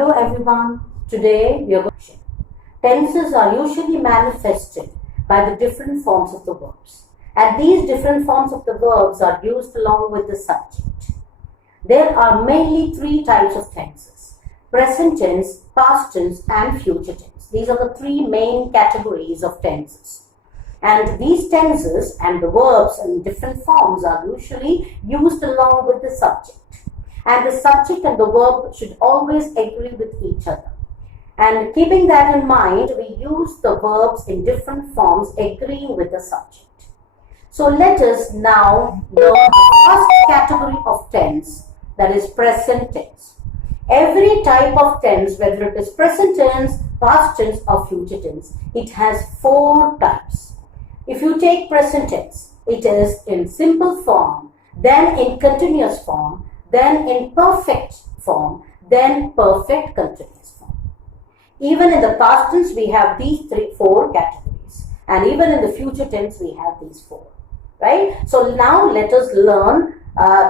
Hello everyone. Today we are going to tenses are usually manifested by the different forms of the verbs, and these different forms of the verbs are used along with the subject. There are mainly three types of tenses: present tense, past tense and future tense. These are the three main categories of tenses. And these tenses and the verbs in different forms are usually used along with the subject. And the subject and the verb should always agree with each other. And keeping that in mind, we use the verbs in different forms agreeing with the subject. So let us now learn the first category of tense, that is present tense. Every type of tense, whether it is present tense, past tense or future tense, it has four types. If you take present tense, it is in simple form, then in continuous form, then in perfect form, then perfect continuous form. Even in the past tense, we have these four categories. And even in the future tense, we have these four. Right? So now let us learn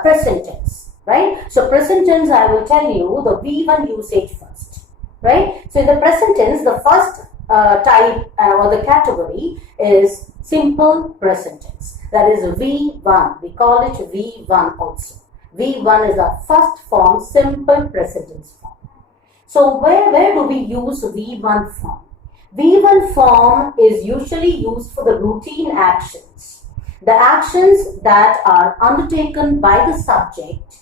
present tense. Right? So present tense, I will tell you the V1 usage first. Right? So in the present tense, the first type or the category is simple present tense. That is V1. We call it V1 also. V1 is our first form, simple present tense form. So where do we use V1 form? V1 form is usually used for the routine actions. The actions that are undertaken by the subject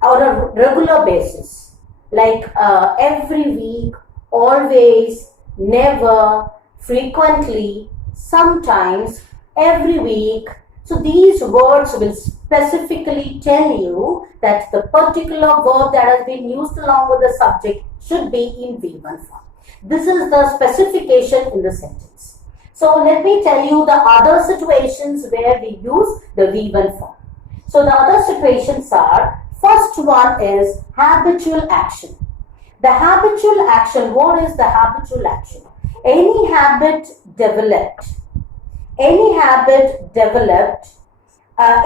on a regular basis, like every week, always, never, frequently, sometimes, every week. So these words will specifically tell you that the particular verb that has been used along with the subject should be in V1 form. This is the specification in the sentence. So let me tell you the other situations where we use the V1 form. So the other situations are, first one is habitual action. The habitual action, what is the habitual action? Any habit developed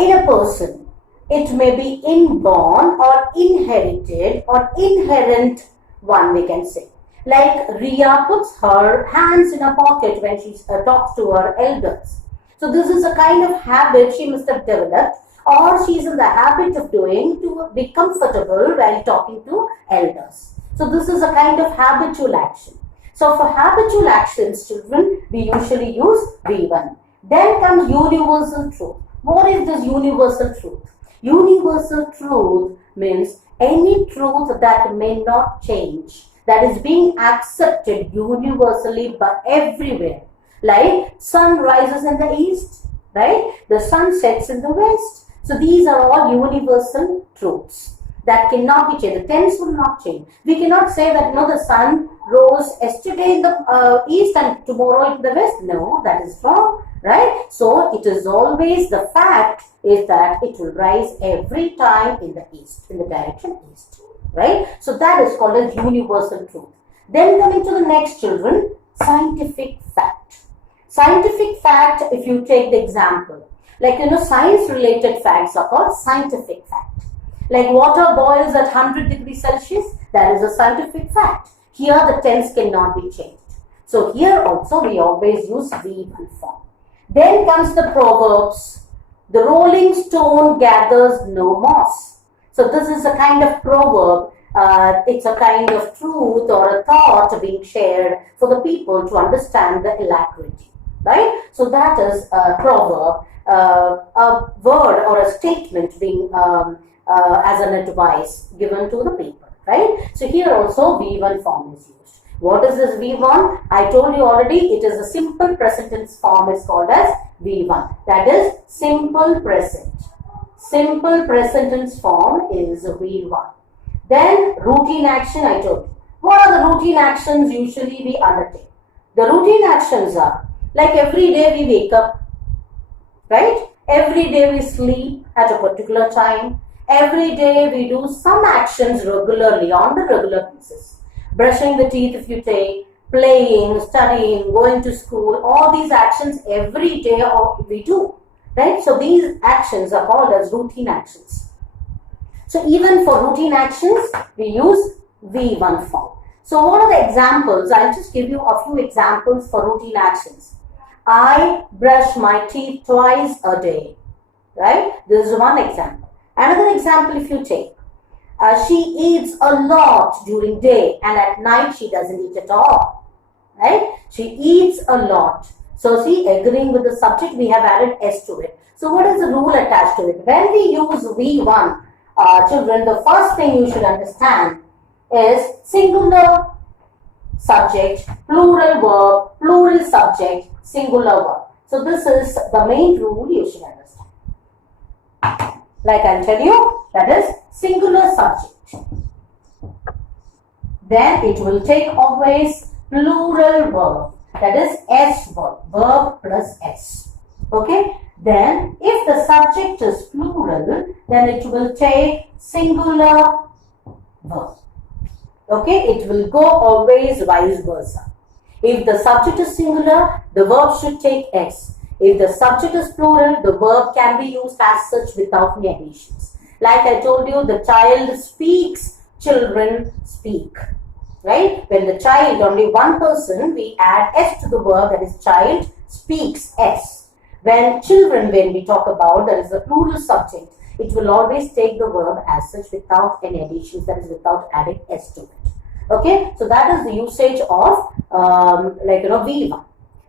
in a person. It may be inborn or inherited or inherent one, we can say. Like Ria puts her hands in her pocket when she talks to her elders. So this is a kind of habit she must have developed, or she is in the habit of doing to be comfortable while talking to elders. So this is a kind of habitual action. So for habitual actions, children, we usually use V1. Then comes universal truth. What is this universal truth? Universal truth means any truth that may not change, that is being accepted universally by everywhere. Like sun rises in the east, right? The sun sets in the west. So these are all universal truths that cannot be changed. The tense will not change. We cannot say that the sun rose yesterday in the east and tomorrow in the west. No, that is wrong, right? So it is always, the fact is that it will rise every time in the east, in the direction east, right? So that is called as universal truth. Then coming to the next, children, scientific fact. Scientific fact, if you take the example, like science related facts are called scientific fact. Like water boils at 100 degrees Celsius, that is a scientific fact. Here the tense cannot be changed. So here also we always use V1 form. Then comes the proverbs. The rolling stone gathers no moss. So this is a kind of proverb. It's a kind of truth or a thought being shared for the people to understand the alacrity. Right? So that is a proverb, a word or a statement being as an advice given to the people, right? So here also V1 form is used. What is this V1? I told you already, it is a simple present tense form is called as V1. That is simple present. Simple present tense form is V1. Then routine action, I told you. What are the routine actions usually we undertake? The routine actions are, like every day we wake up, right? Every day we sleep at a particular time. Every day we do some actions regularly on the regular basis. Brushing the teeth if you take, playing, studying, going to school, all these actions every day we do. Right? So these actions are called as routine actions. So even for routine actions, we use V1 form. So what are the examples? I'll just give you a few examples for routine actions. I brush my teeth twice a day. Right? This is one example. Another example, if you take, she eats a lot during day and at night she doesn't eat at all. Right? She eats a lot. So see, agreeing with the subject, we have added S to it. So what is the rule attached to it? When we use V1, children, the first thing you should understand is singular subject, plural verb, plural subject, singular verb. So this is the main rule you should understand. Like I'll tell you, that is singular subject. Then it will take always plural verb, that is S verb, verb plus S. Okay. Then if the subject is plural, then it will take singular verb. Okay. It will go always vice versa. If the subject is singular, the verb should take S. If the subject is plural, the verb can be used as such without any additions. Like I told you, the child speaks, children speak. Right? When the child, only one person, we add S to the verb, that is child speaks, S. When children, when we talk about, that is the plural subject, it will always take the verb as such without any additions, that is without adding S to it. Okay? So that is the usage of V1.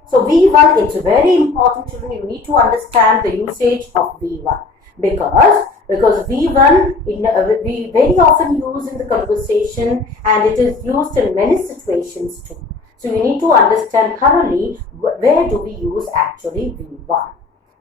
So V1, it's very important, children. You need to understand the usage of V1 because V1 we very often use in the conversation and it is used in many situations too. So you need to understand thoroughly where do we use actually V1,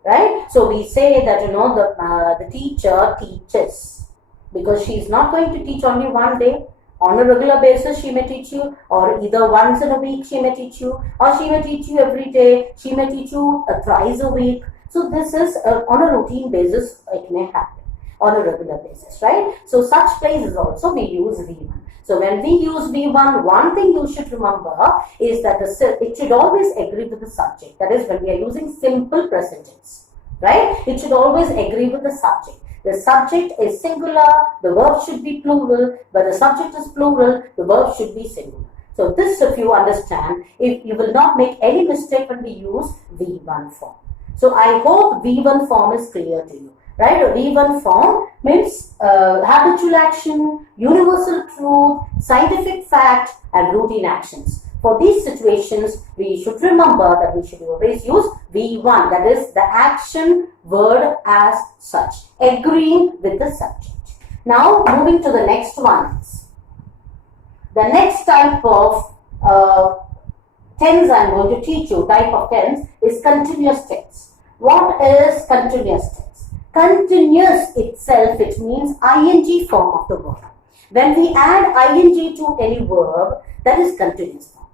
right? So we say that the teacher teaches because she is not going to teach only one day. On a regular basis, she may teach you, or either once in a week she may teach you, or she may teach you every day, she may teach you thrice a week. So this is on a routine basis, it may happen on a regular basis, right? So such places also we use V1. So when we use V1, one thing you should remember is that it should always agree with the subject. That is when we are using simple present tense, right? It should always agree with the subject. The subject is singular, the verb should be plural, but the subject is plural, the verb should be singular. So this, if you understand, if you will not make any mistake when we use V1 form. So I hope V1 form is clear to you, right? A V1 form means habitual action, universal truth, scientific fact, and routine actions. For these situations, we should remember that we should always use V1, that is the action word as such, agreeing with the subject. Now, moving to the next ones. The next type of tense I am going to teach you, type of tense, is continuous tense. What is continuous tense? Continuous itself, it means ing form of the verb. When we add ing to any verb, that is continuous form.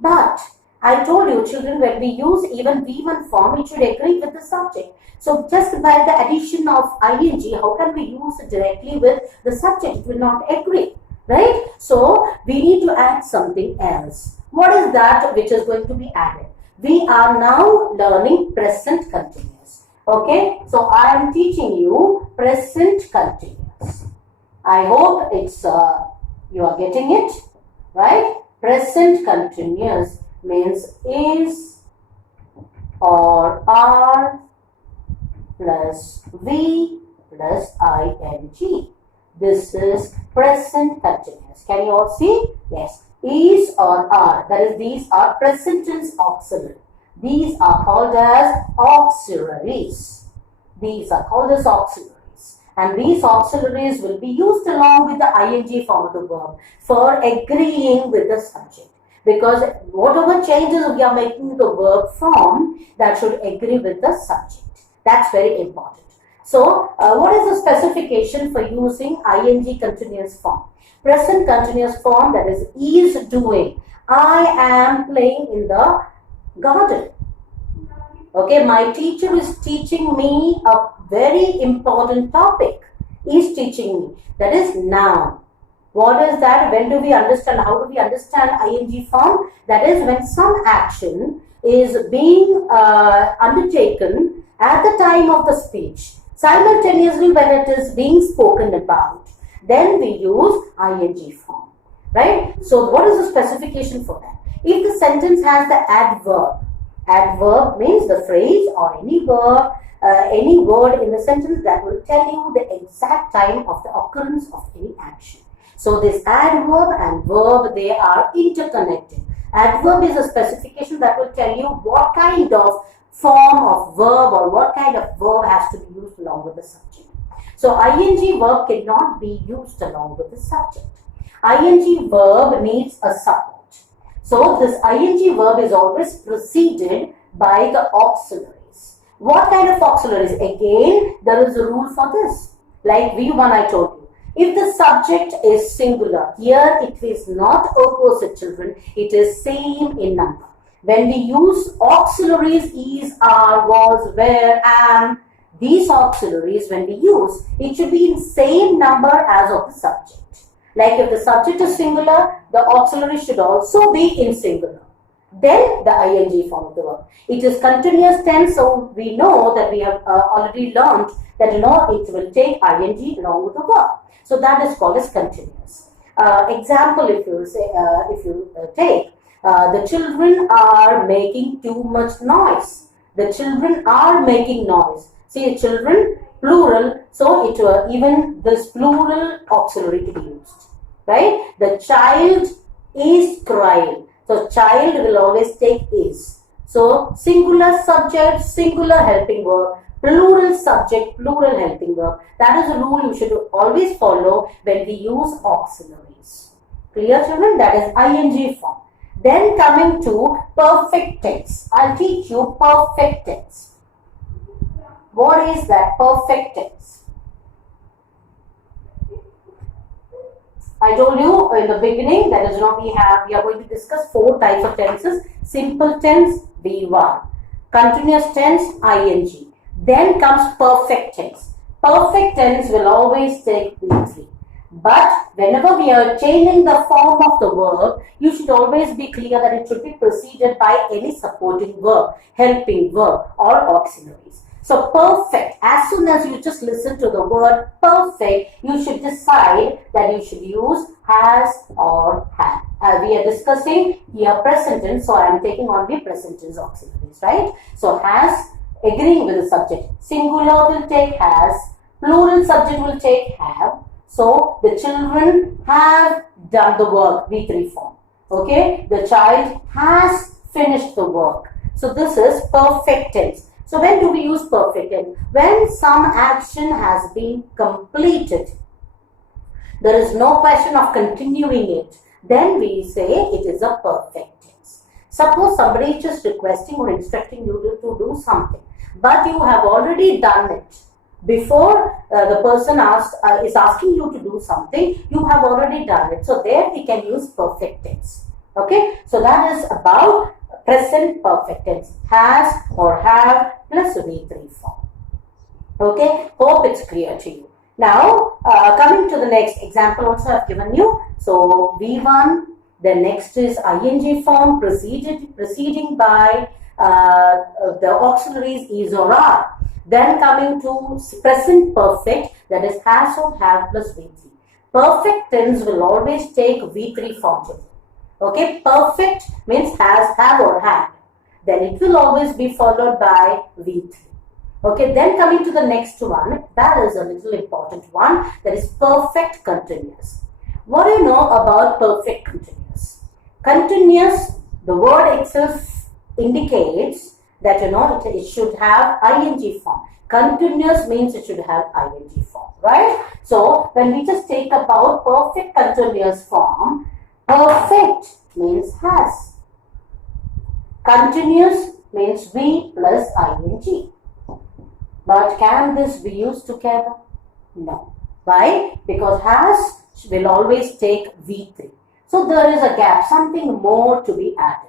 But I told you, children, when we use even V1 form, it should agree with the subject. So just by the addition of ing, how can we use it directly with the subject? It will not agree, right? So we need to add something else. What is that which is going to be added? We are now learning present continuous. Okay, so I am teaching you present continuous. I hope it's you are getting it, right? Present continuous means is or are plus V plus ing. This is present continuous. Can you all see? Yes. Is or are. That is, these are present tense auxiliary. These are called as auxiliaries. These are called as auxiliaries. And these auxiliaries will be used along with the ing form of the verb for agreeing with the subject. Because whatever changes we are making the verb form, that should agree with the subject. That's very important. So, what is the specification for using ing continuous form? Present continuous form, that is doing. I am playing in the garden. Okay, my teacher is teaching me a very important topic. Is teaching me. That is noun. What is that? When do we understand? How do we understand ing form? That is when some action is being undertaken at the time of the speech. Simultaneously when it is being spoken about, then we use ing form. right? So what is the specification for that? If the sentence has the adverb means the phrase or any verb, any word in the sentence that will tell you the exact time of the occurrence of any action. So this adverb and verb, they are interconnected. Adverb is a specification that will tell you what kind of form of verb or what kind of verb has to be used along with the subject. So ing verb cannot be used along with the subject. Ing verb needs a support. So this ing verb is always preceded by the auxiliaries. What kind of auxiliaries? Again, there is a rule for this. Like V1 I told you. If the subject is singular, here it is not opposite, children. It is same in number. When we use auxiliaries, is, are, was, were, am, these auxiliaries when we use, it should be in same number as of the subject. Like if the subject is singular, the auxiliary should also be in singular. Then the ing form of the verb. It is continuous tense, so we know that we have already learned that it will take ing along with the verb. So that is called as continuous. Example, if you say, take, the children are making too much noise. The children are making noise. See, children, plural, so it even this plural auxiliary to be used, right? The child is crying. So child will always take is. So singular subject, singular helping verb, plural subject, plural helping verb. That is a rule you should always follow when we use auxiliaries. Clear, children? That is ing form. Then coming to perfect tense. I'll teach you perfect tense. What is that perfect tense? I told you in the beginning that is we are going to discuss 4 types of tenses. Simple tense, V1. Continuous tense, ing. Then comes perfect tense. Perfect tense will always take V3. But whenever we are changing the form of the verb, you should always be clear that it should be preceded by any supporting verb, helping verb or auxiliaries. So perfect, as soon as you just listen to the word perfect, you should decide that you should use has or had. We are discussing here present tense, so I am taking only present tense auxiliaries, right? So has, agreeing with the subject. Singular will take has, plural subject will take have. So the children have done the work, V3 form. Okay, the child has finished the work. So this is perfect tense. So when do we use perfect tense? When some action has been completed. There is no question of continuing it. Then we say it is a perfect tense. Suppose somebody is just requesting or instructing you to do something, but you have already done it. Before the person is asking you to do something, you have already done it. So there we can use perfect tense. Okay, so that is about present perfect tense. Has or have plus V3 form. Okay, hope it's clear to you. Now, coming to the next example also I've given you. So V1, the next is ing form preceding by the auxiliaries is or are. Then coming to present perfect, that is has or have plus V3. Perfect tense will always take V3 form. Okay, perfect means has, have or had. Then it will always be followed by V3. Okay, then coming to the next one, that is a little important one, that is perfect continuous. What do you know about perfect continuous? Continuous, the word itself indicates that it should have ing form. Continuous means it should have ing form, right? So when we just take about perfect continuous form, perfect means has. Continuous means V plus ing. But can this be used together? No. Why? Because has will always take V3. So there is a gap, something more to be added.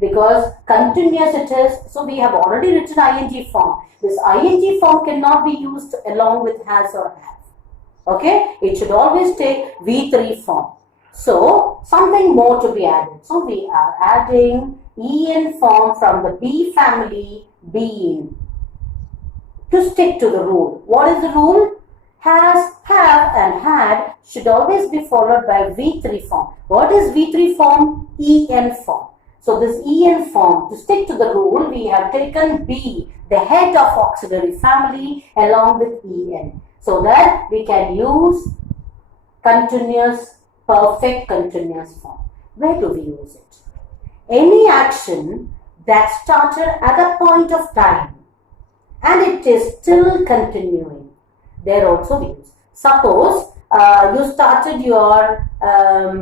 Because continuous it is, so we have already written ing form. This ing form cannot be used along with has or have. Okay? It should always take V3 form. So something more to be added. So we are adding en form from the be family, being. To stick to the rule. What is the rule? Has, have and had should always be followed by V3 form. What is V3 form? EN form. So this EN form, to stick to the rule, we have taken B, the head of auxiliary family, along with EN, so that we can use continuous, perfect continuous form. Where do we use it? Any action that started at a point of time and it is still continuing, there also we use. Suppose you started your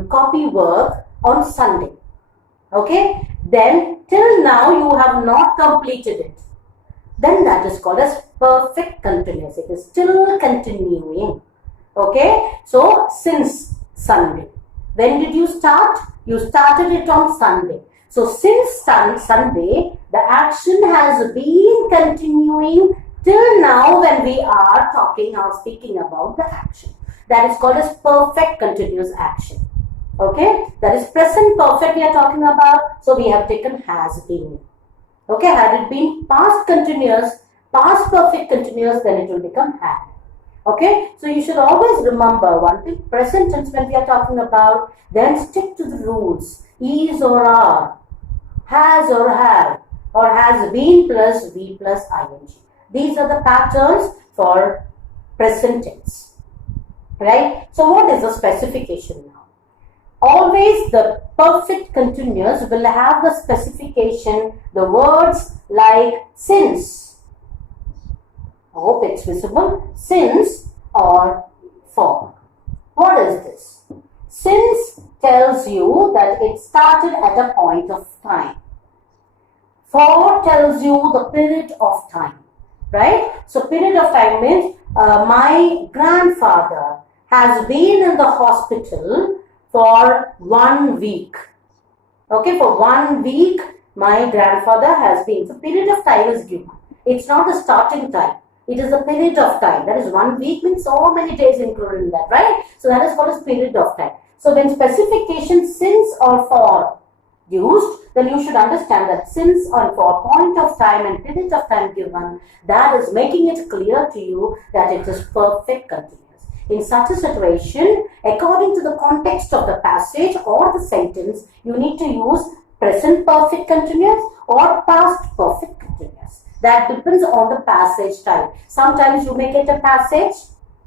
copy work on Sunday. Okay, then till now you have not completed it. Then that is called as perfect continuous. It is still continuing. Okay, so since Sunday. When did you start? You started it on Sunday. So since Sunday, the action has been continuing till now when we are talking or speaking about the action. That is called as perfect continuous action. Okay, that is present perfect we are talking about. So we have taken has been. Okay, had it been past continuous, past perfect continuous, then it will become had. Okay, so you should always remember one thing, present tense when we are talking about, then stick to the rules. Is or are, has or have, or has been plus V plus ing. These are the patterns for present tense. Right? So what is the specification now? Always the perfect continuous will have the specification, the words like since. I hope it's visible. Since or for. What is this? Since tells you that it started at a point of time. For tells you the period of time. Right? So period of time means my grandfather has been in the hospital for 1 week. Okay, for 1 week, my grandfather has been. The period of time is given. It's not the starting time. It is the period of time. That is 1 week means so many days included in that, right? So that is called as period of time. So when specification since or for used, then you should understand that since or for point of time and period of time given, that is making it clear to you that it is perfect continuous. In such a situation, according to the context of the passage or the sentence, you need to use present perfect continuous or past perfect continuous. That depends on the passage type. Sometimes you may get a passage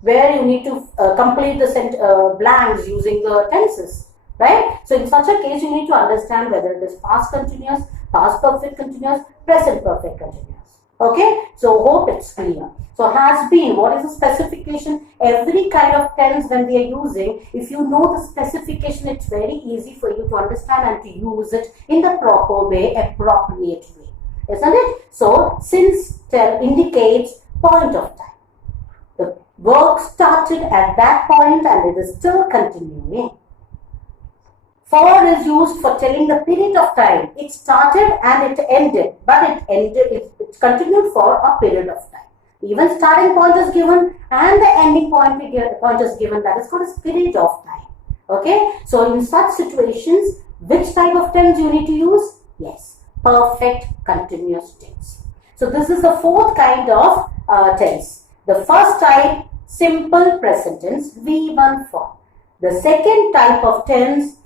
where you need to complete the blanks using the tenses, right? So in such a case, you need to understand whether it is past continuous, past perfect continuous, present perfect continuous. Okay, so hope it's clear. So has been, what is the specification? Every kind of tense when we are using, if you know the specification, it's very easy for you to understand and to use it in the proper way, appropriate way. Isn't it? So since indicates point of time. The work started at that point and it is still continuing. For is used for telling the period of time. It started and it ended, but it continued for a period of time. Even starting point is given and the ending point is given. That is called as period of time. Okay. So in such situations, which type of tense you need to use? Yes, perfect continuous tense. So this is the fourth kind of tense. The first type, simple present tense, V1 form. The second type of tense,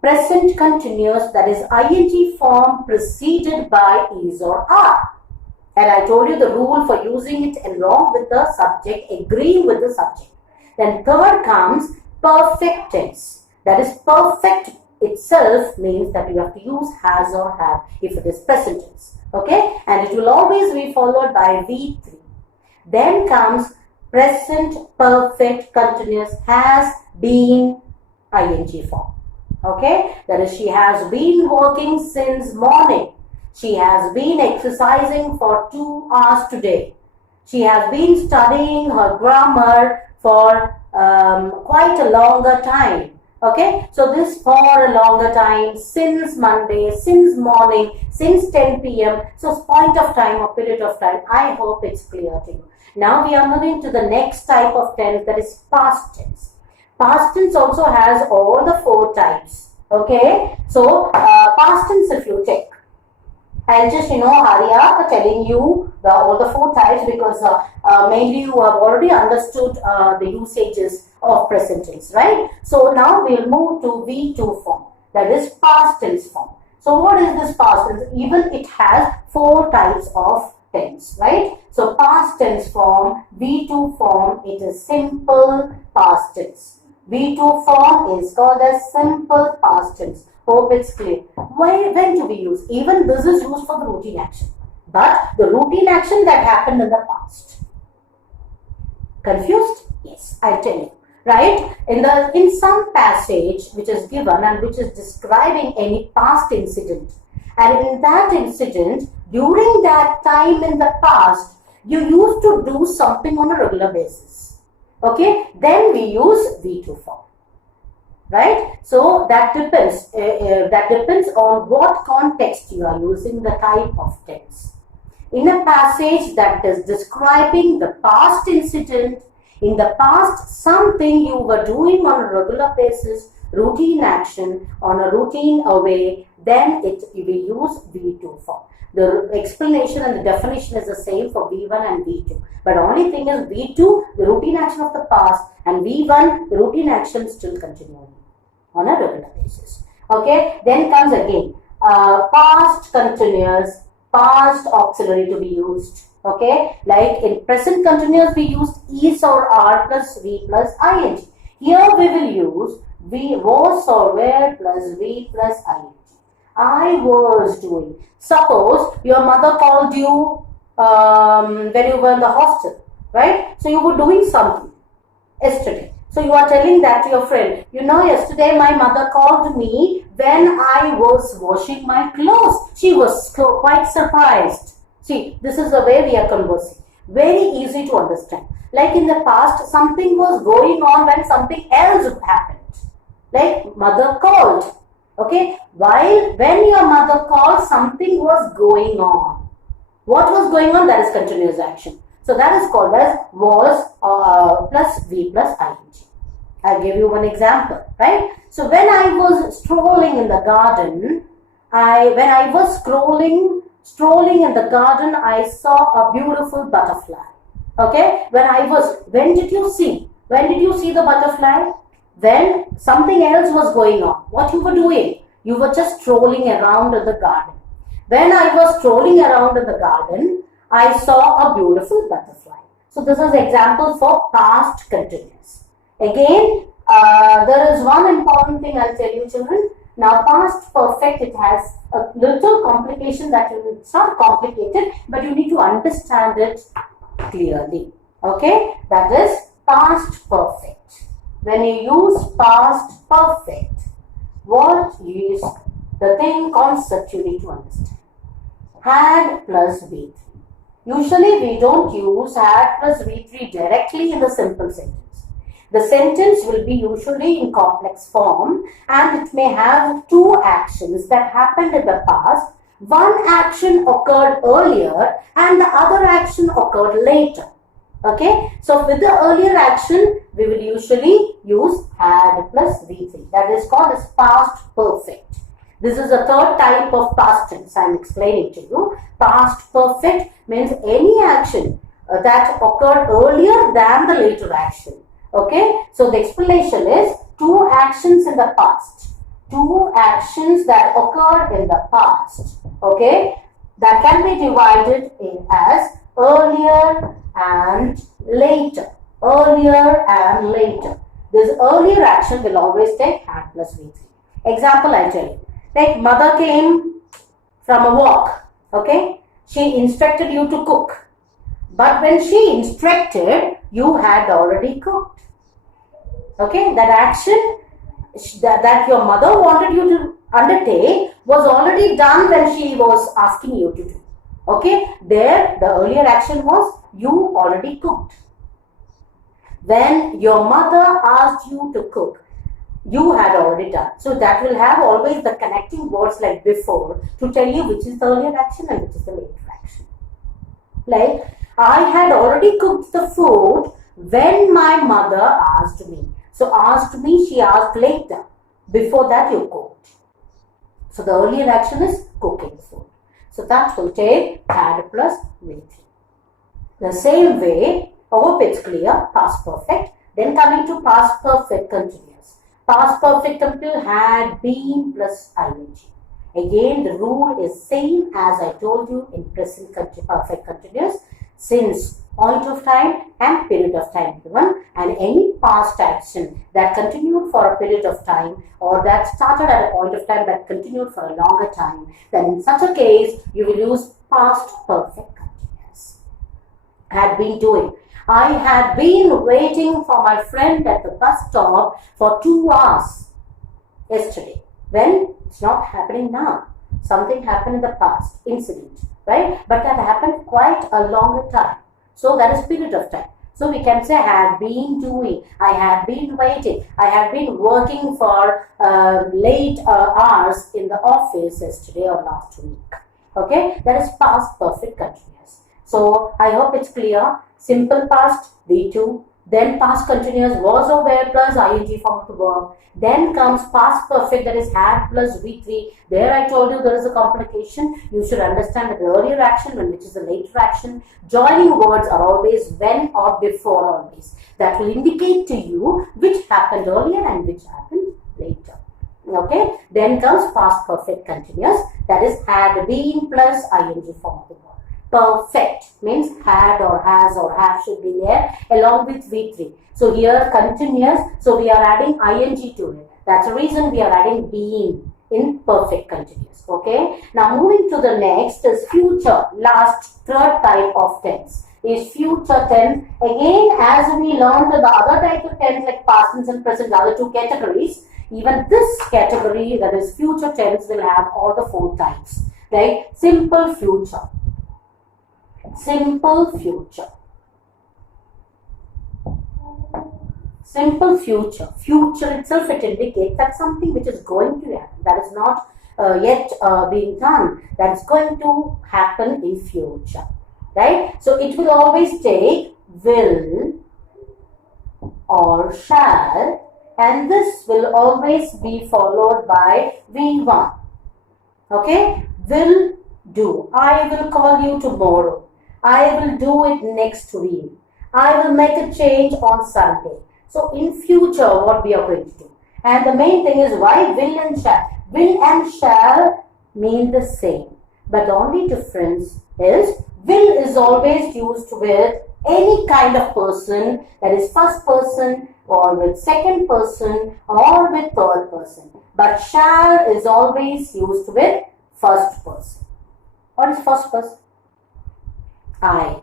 present continuous, that is ing form preceded by is or are. And I told you the rule for using it along with the subject, agreeing with the subject. Then third comes perfect tense. That is perfect itself means that you have to use has or have if it is present tense. Okay, and it will always be followed by V3. Then comes present perfect continuous has been ing form. Okay, that is she has been working since morning. She has been exercising for 2 hours today. She has been studying her grammar for quite a longer time. Okay, so this for a longer time, since Monday, since morning, since 10 p.m. So point of time or period of time. I hope it's clear to you. Now we are moving to the next type of tense, that is past tense. Past tense also has all the 4 types. Okay, so past tense if you check. I'll just, hurry up telling you all the four types, because mainly you have already understood the usages of present tense, right? So now we'll move to V2 form, that is past tense form. So what is this past tense? Even it has four types of tense, right? So past tense form, V2 form, it is simple past tense. V2 form is called as simple past tense. Hope it's clear. When do we use? Even this is used for the routine action, but the routine action that happened in the past. Confused? Yes, I'll tell you. Right? In some passage which is given and which is describing any past incident, and in that incident, during that time in the past, you used to do something on a regular basis. Okay? Then we use V2 form. Right? So that depends. That depends on what context you are using the type of tense. In a passage that is describing the past incident, in the past something you were doing on a regular basis, routine action on a routine way, then we use V2 form. The explanation and the definition is the same for V1 and V2. But only thing is V2, the routine action of the past, and V1, the routine action still continuing on a regular basis. Okay, then comes again past continuous, past auxiliary to be used. Okay, like in present continuous we used is or are plus V plus ing. Here we will use was or were plus V plus ing. I was doing. Suppose your mother called you when you were in the hostel, right? So you were doing something yesterday. So you are telling that to your friend, yesterday my mother called me when I was washing my clothes. She was quite surprised. See, this is the way we are conversing. Very easy to understand. Like in the past, something was going on when something else happened. Like mother called. Okay, when your mother called, something was going on. What was going on? That is continuous action. So that is called as was plus V plus ing. I'll give you one example, right? So when I was strolling in the garden, when I was strolling in the garden, I saw a beautiful butterfly. Okay, when did you see the butterfly? When something else was going on. What you were doing? You were just strolling around in the garden. When I was strolling around in the garden, I saw a beautiful butterfly. So this is example for past continuous. Again, there is one important thing I'll tell you, children. Now, past perfect, it has a little complication it's not complicated, but you need to understand it clearly. Okay, that is past perfect. When you use past perfect, what is the thing concept you need to understand? Had plus V3. Usually we don't use had plus V3 directly in the simple sentence. The sentence will be usually in complex form and it may have two actions that happened in the past. One action occurred earlier and the other action occurred later. Okay, so with the earlier action, we will usually use had plus V3. That is called as past perfect. This is the third type of past tense I am explaining to you. Past perfect means any action that occurred earlier than the later action. Okay, so the explanation is two actions in the past. Two actions that occurred in the past. Okay, that can be divided in as earlier and later. Earlier and later. This earlier action will always take had plus V3. Example I tell you. Like mother came from a walk. Okay, she instructed you to cook. But when she instructed, you had already cooked. Okay, that action that your mother wanted you to undertake was already done when she was asking you to do. Okay, there the earlier action was you already cooked. When your mother asked you to cook, you had already done. So that will have always the connecting words like before to tell you which is the earlier action and which is the later action. Like, I had already cooked the food when my mother asked me. So asked me, she asked later. Before that you cooked. So the earlier action is cooking food. So that will take had plus V3. The same way, I hope it's clear, past perfect. Then coming to past perfect continuous. Past perfect until had been plus ing. Again, the rule is same as I told you in present perfect continuous, since point of time and period of time given, and any past action that continued for a period of time or that started at a point of time that continued for a longer time, then in such a case you will use past perfect continuous. Had been doing. I had been waiting for my friend at the bus stop for 2 hours yesterday. When it's not happening now. Something happened in the past, incident, right? But that happened quite a longer time. So that is period of time. So we can say had been doing, I had been waiting, I had been working for late hours in the office yesterday or last week. Okay, that is past perfect continuous. So I hope it's clear. Simple past, V2. Then past continuous was or were plus ing form of the verb. Then comes past perfect, that is had plus V3. There I told you there is a complication. You should understand that the earlier action, which is the later action, joining words are always when or before always. That will indicate to you which happened earlier and which happened later. Okay. Then comes past perfect continuous, that is had been plus ing form of the verb. Perfect means had or has or have should be there along with V3. So here continuous, so we are adding ing to it. That's the reason we are adding been in perfect continuous. Okay. Now moving to the next is future, last third type of tense is future tense. Again, as we learned the other type of tense like past tense and present, the other two categories, even this category, that is future tense, will have all the 4 types. Right? Simple future. Simple future. Simple future. Future itself, it indicates that something which is going to happen, that is not yet being done, that is going to happen in future. Right? So it will always take will or shall, and this will always be followed by V1. Okay? Will do. I will call you tomorrow. I will do it next week. I will make a change on Sunday. So in future, what we are going to do. And the main thing is why will and shall. Will and shall mean the same. But the only difference is will is always used with any kind of person, that is first person or with second person or with third person. But shall is always used with first person. What is first person? I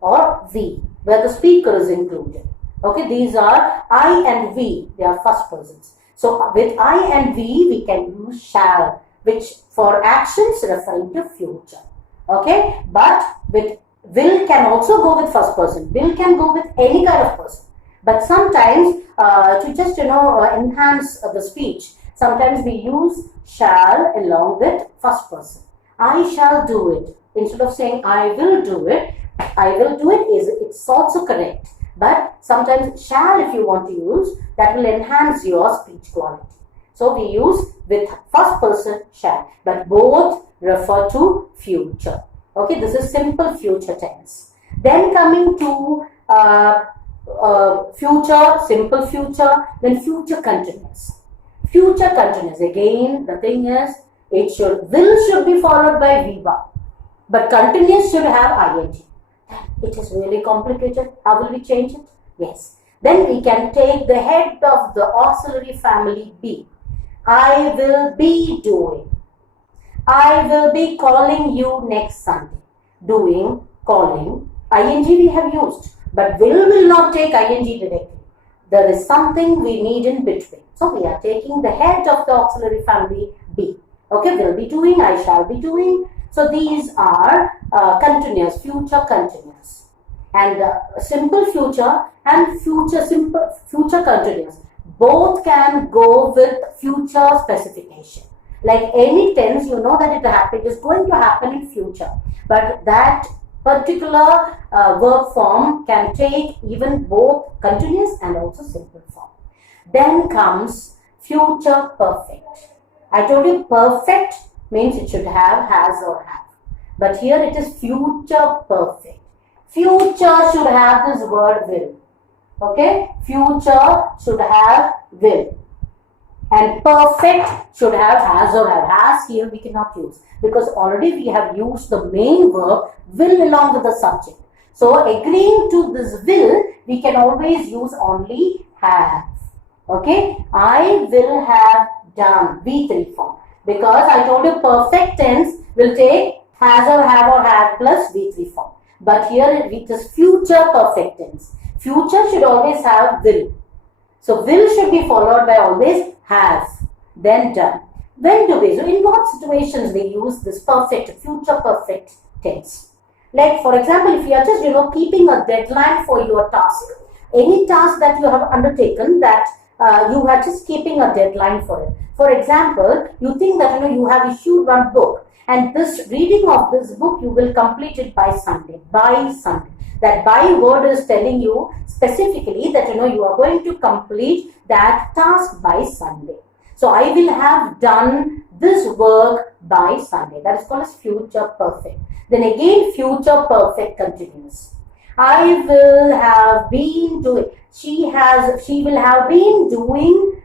or we, where the speaker is included. Okay, these are I and we, they are first persons. So with I and we can use shall, which for actions referring to future. Okay, but with will can also go with first person. Will can go with any kind of person. But sometimes to just enhance the speech, sometimes we use shall along with first person. I shall do it. Instead of saying I will do it it's also correct. But sometimes shall, if you want to use, that will enhance your speech quality. So we use with first person shall, but both refer to future. Okay, this is simple future tense. Then coming to future, simple future, then future continuous. Future continuous, again the thing is, will should be followed by V1. But continuous should have ing. It is really complicated. How will we change it? Yes. Then we can take the head of the auxiliary family be. I will be doing. I will be calling you next Sunday. Doing, calling, ing we have used. But will not take ing directly. There is something we need in between. So we are taking the head of the auxiliary family be. Okay, will be doing, I shall be doing. So these are continuous, future continuous. And simple future and future continuous. Both can go with future specification. Like any tense, you know that it is going to happen in future. But that particular verb form can take even both continuous and also simple form. Then comes future perfect. I told you perfect means it should have, has or have. but here it is future perfect. Future should have this word will. Okay, future should have will. And perfect should have has or have. Has here we cannot use because already we have used the main verb will along with the subject. So agreeing to this will, we can always use only have. Okay, I will have done, V3 form. Because I told you perfect tense will take has or have plus V3 form. But here it is future perfect tense. Future should always have will. So will should be followed by always have, then done. When do we? So in what situations they use this perfect, future perfect tense? Like for example, if you are just keeping a deadline for your task, any task that you have undertaken that you are just keeping a deadline for it. For example, you think that you have issued one book, and this reading of this book you will complete it by Sunday. By Sunday. That by word is telling you specifically that you are going to complete that task by Sunday. So I will have done this work by Sunday. That is called as future perfect. Then again future perfect continuous. I will have been doing. She will have been doing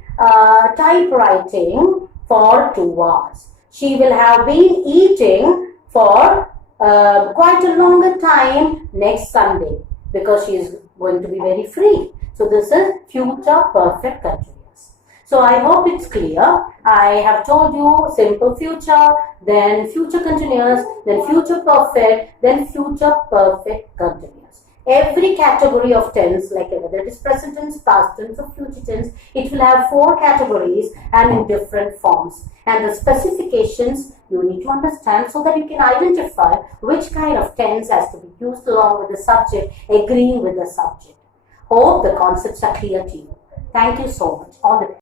typewriting for 2 hours. She will have been eating for quite a longer time next Sunday because she is going to be very free. So this is future perfect continuous. So I hope it's clear. I have told you simple future, then future continuous, then future perfect, then future perfect continuous. Every category of tense, like whether it is present tense, past tense or future tense, it will have 4 categories and in different forms. And the specifications you need to understand so that you can identify which kind of tense has to be used along with the subject, agreeing with the subject. Hope the concepts are clear to you. Thank you so much. All the best.